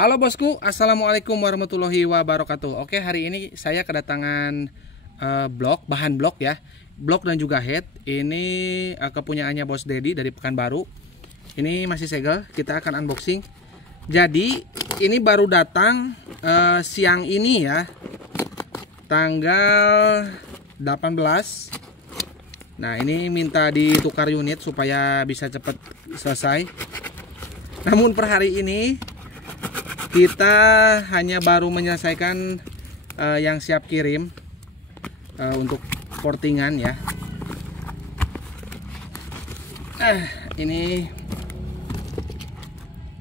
Halo bosku, assalamualaikum warahmatullahi wabarakatuh. Oke, hari ini saya kedatangan bahan blok ya, blok dan juga head. Ini kepunyaannya Bos Dedi dari Pekanbaru. Ini masih segel, kita akan unboxing. Jadi ini baru datang siang ini ya, tanggal 18. Nah ini minta ditukar unit supaya bisa cepat selesai. Namun per hari ini kita hanya baru menyelesaikan yang siap kirim untuk portingan ya. Ini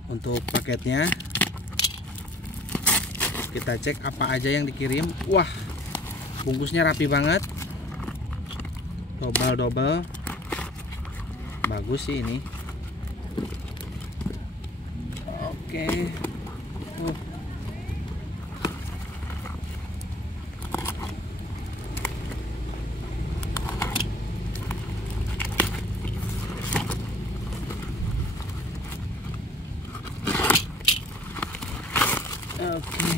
untuk paketnya. Kita cek apa aja yang dikirim. Wah, bungkusnya rapi banget. Double. Bagus sih ini. Oke. Oke.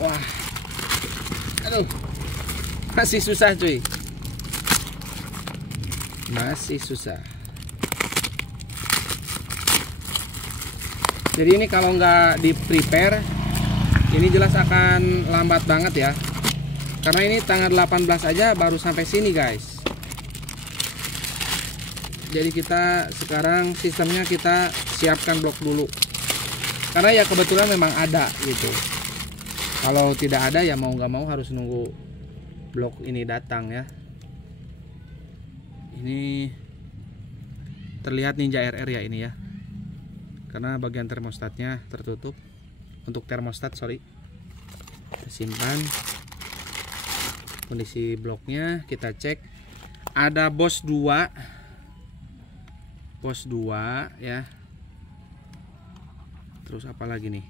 Wah. Aduh. Masih susah cuy. Masih susah. Jadi ini kalau nggak di prepare, ini jelas akan lambat banget ya. Karena ini tanggal 18 aja baru sampai sini guys. Jadi kita sekarang sistemnya kita siapkan blok dulu. Karena ya kebetulan memang ada gitu. Kalau tidak ada ya mau nggak mau harus nunggu blok ini datang ya. Ini terlihat Ninja RR ya ini ya. Karena bagian termostatnya tertutup. Untuk termostat sorry, kita simpan. Kondisi bloknya kita cek. Ada Bos 2 ya. Terus apa lagi nih?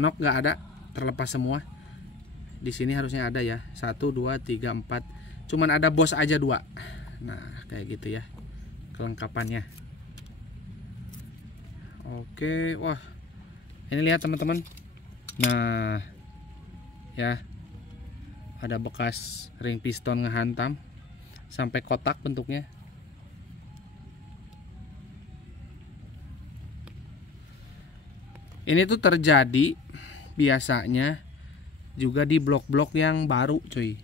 Nok nggak ada, terlepas semua. Di sini harusnya ada ya. 1, 2, 3, 4. Cuman ada Bos aja 2. Nah kayak gitu ya kelengkapannya. Oke, wah ini lihat teman-teman. Nah ya, ada bekas ring piston ngehantam sampai kotak bentuknya. Ini tuh terjadi biasanya juga di blok-blok yang baru cuy.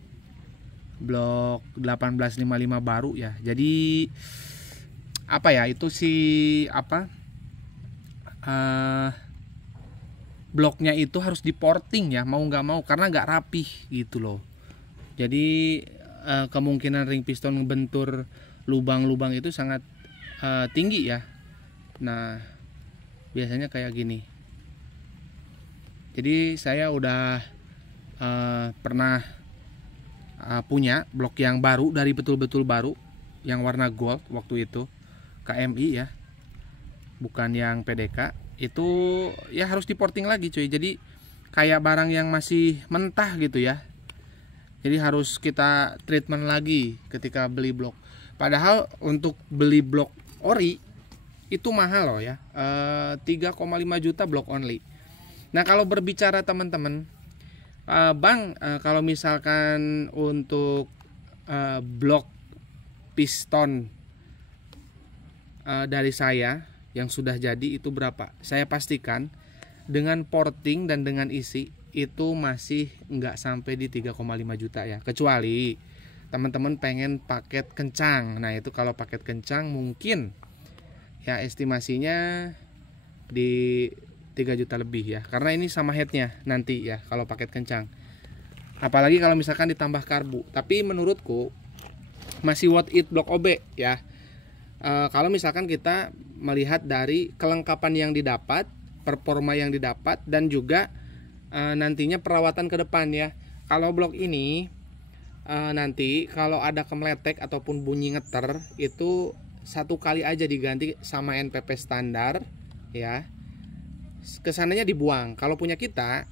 Blok 1855 baru ya. Jadi apa ya, itu si bloknya itu harus diporting ya, mau nggak mau, karena nggak rapih gitu loh. Jadi kemungkinan ring piston ngebentur lubang-lubang itu sangat tinggi ya. Nah biasanya kayak gini. Jadi saya udah pernah punya blok yang baru, dari betul-betul baru, yang warna gold waktu itu, KMI ya, bukan yang PDK. Itu ya harus diporting lagi cuy. Jadi kayak barang yang masih mentah gitu ya. Jadi harus kita treatment lagi ketika beli blok. Padahal untuk beli blok ori itu mahal loh ya, 3,5 juta blok only. Nah kalau berbicara teman-teman, Bang, kalau misalkan untuk blok piston dari saya yang sudah jadi itu berapa? Saya pastikan dengan porting dan dengan isi itu masih nggak sampai di 3,5 juta ya. Kecuali teman-teman pengen paket kencang. Nah itu kalau paket kencang mungkin ya estimasinya di 3 juta lebih ya. Karena ini sama headnya nanti ya kalau paket kencang. Apalagi kalau misalkan ditambah karbu. Tapi menurutku masih worth it blok OB ya. Kalau misalkan kita melihat dari kelengkapan yang didapat, performa yang didapat, dan juga nantinya perawatan ke depan ya. Kalau blok ini nanti kalau ada kemeletek ataupun bunyi ngeter, itu 1 kali aja diganti sama NPP standar ya. Kesananya dibuang. Kalau punya kita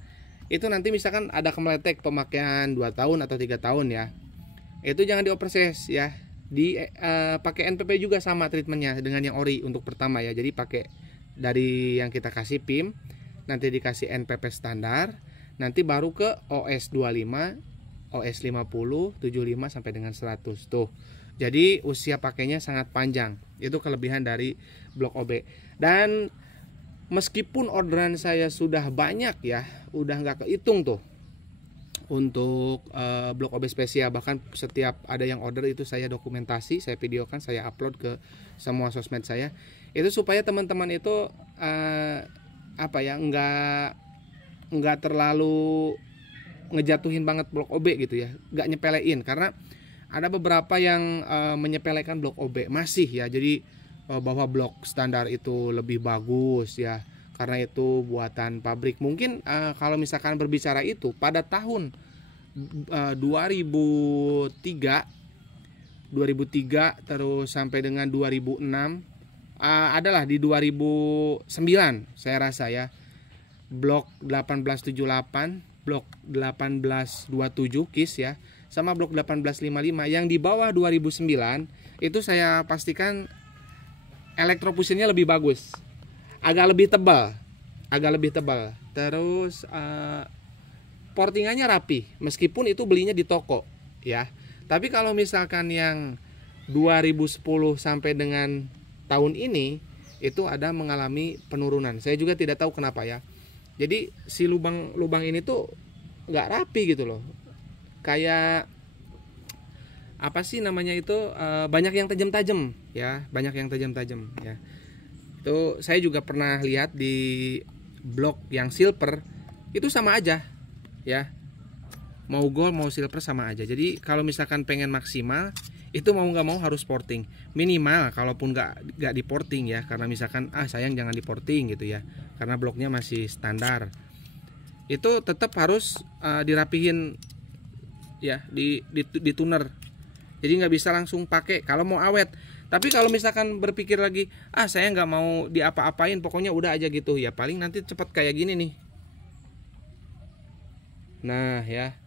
itu nanti misalkan ada kemeletek pemakaian 2 tahun atau 3 tahun ya, itu jangan dioperses ya. Pakai NPP juga sama treatmentnya dengan yang ori untuk pertama ya. Jadi pakai dari yang kita kasih PIM, nanti dikasih NPP standar, nanti baru ke OS 25, OS 50, 75 sampai dengan 100 tuh. Jadi usia pakainya sangat panjang. Itu kelebihan dari blok OB. Dan meskipun orderan saya sudah banyak ya, udah nggak kehitung tuh untuk blok OB spesial. Bahkan setiap ada yang order itu saya dokumentasi, saya videokan, saya upload ke semua sosmed saya. Itu supaya teman-teman itu apa ya, nggak terlalu ngejatuhin banget blok OB gitu ya, nggak nyepelein. Karena ada beberapa yang menyepelekan blok OB masih ya. Jadi bahwa blok standar itu lebih bagus ya, karena itu buatan pabrik. Mungkin kalau misalkan berbicara itu pada tahun 2003 terus sampai dengan 2006, adalah di 2009 saya rasa ya, blok 1878, blok 1827 KIS ya, sama blok 1855 yang di bawah 2009 itu saya pastikan elektrofusionnya lebih bagus, agak lebih tebal, terus portingannya rapi, meskipun itu belinya di toko ya. Tapi kalau misalkan yang 2010 sampai dengan tahun ini itu ada mengalami penurunan. Saya juga tidak tahu kenapa ya. Jadi si lubang ini tuh nggak rapi gitu loh. Kayak apa sih namanya itu, banyak yang tajam-tajam ya, ya. Itu saya juga pernah lihat di blok yang silver itu sama aja ya. Mau gold mau silver sama aja. Jadi kalau misalkan pengen maksimal itu mau nggak mau harus porting minimal, kalaupun nggak di porting ya, karena misalkan sayang jangan di porting gitu ya, karena bloknya masih standar. Itu tetap harus dirapihin ya, di tuner. Jadi nggak bisa langsung pakai kalau mau awet. Tapi kalau misalkan berpikir lagi, saya nggak mau diapa-apain, pokoknya udah aja gitu ya, paling nanti cepat kayak gini nih. Nah ya,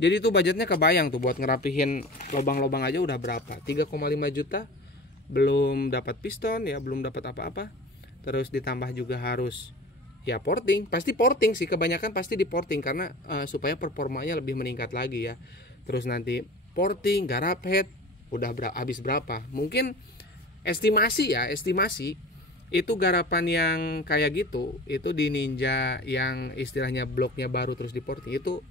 jadi itu budgetnya kebayang tuh buat ngerapihin lubang-lubang aja udah berapa, 3,5 juta. Belum dapat piston ya, belum dapat apa-apa. Terus ditambah juga harus ya porting, pasti porting sih, kebanyakan pasti di porting karena supaya performanya lebih meningkat lagi ya. Terus nanti porting, garap head, udah habis berapa? Mungkin estimasi itu garapan yang kayak gitu, itu di Ninja yang istilahnya bloknya baru terus di porting itu,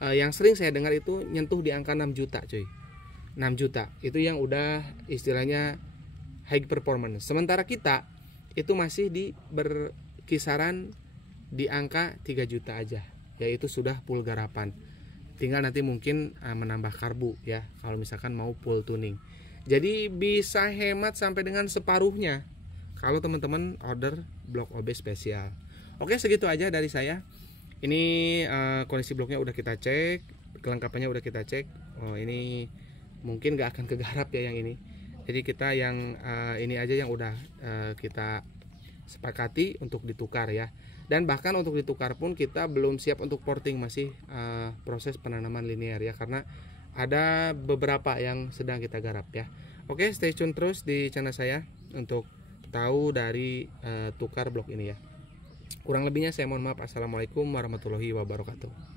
yang sering saya dengar itu nyentuh di angka 6 juta cuy. 6 juta itu yang udah istilahnya high performance. Sementara kita itu masih di berkisaran di angka 3 juta aja, yaitu sudah full garapan. Tinggal nanti mungkin menambah karbu ya kalau misalkan mau full tuning. Jadi bisa hemat sampai dengan separuhnya kalau teman-teman order blok OB spesial. Oke, segitu aja dari saya. Ini kondisi bloknya udah kita cek, kelengkapannya udah kita cek. Oh, ini mungkin gak akan kegarap ya yang ini. Jadi kita yang ini aja yang udah kita sepakati untuk ditukar ya. Dan bahkan untuk ditukar pun kita belum siap untuk porting, masih proses penanaman linear ya, karena ada beberapa yang sedang kita garap ya. Oke, stay tune terus di channel saya untuk tahu dari tukar blok ini ya. Kurang lebihnya saya mohon maaf. Assalamualaikum warahmatullahi wabarakatuh.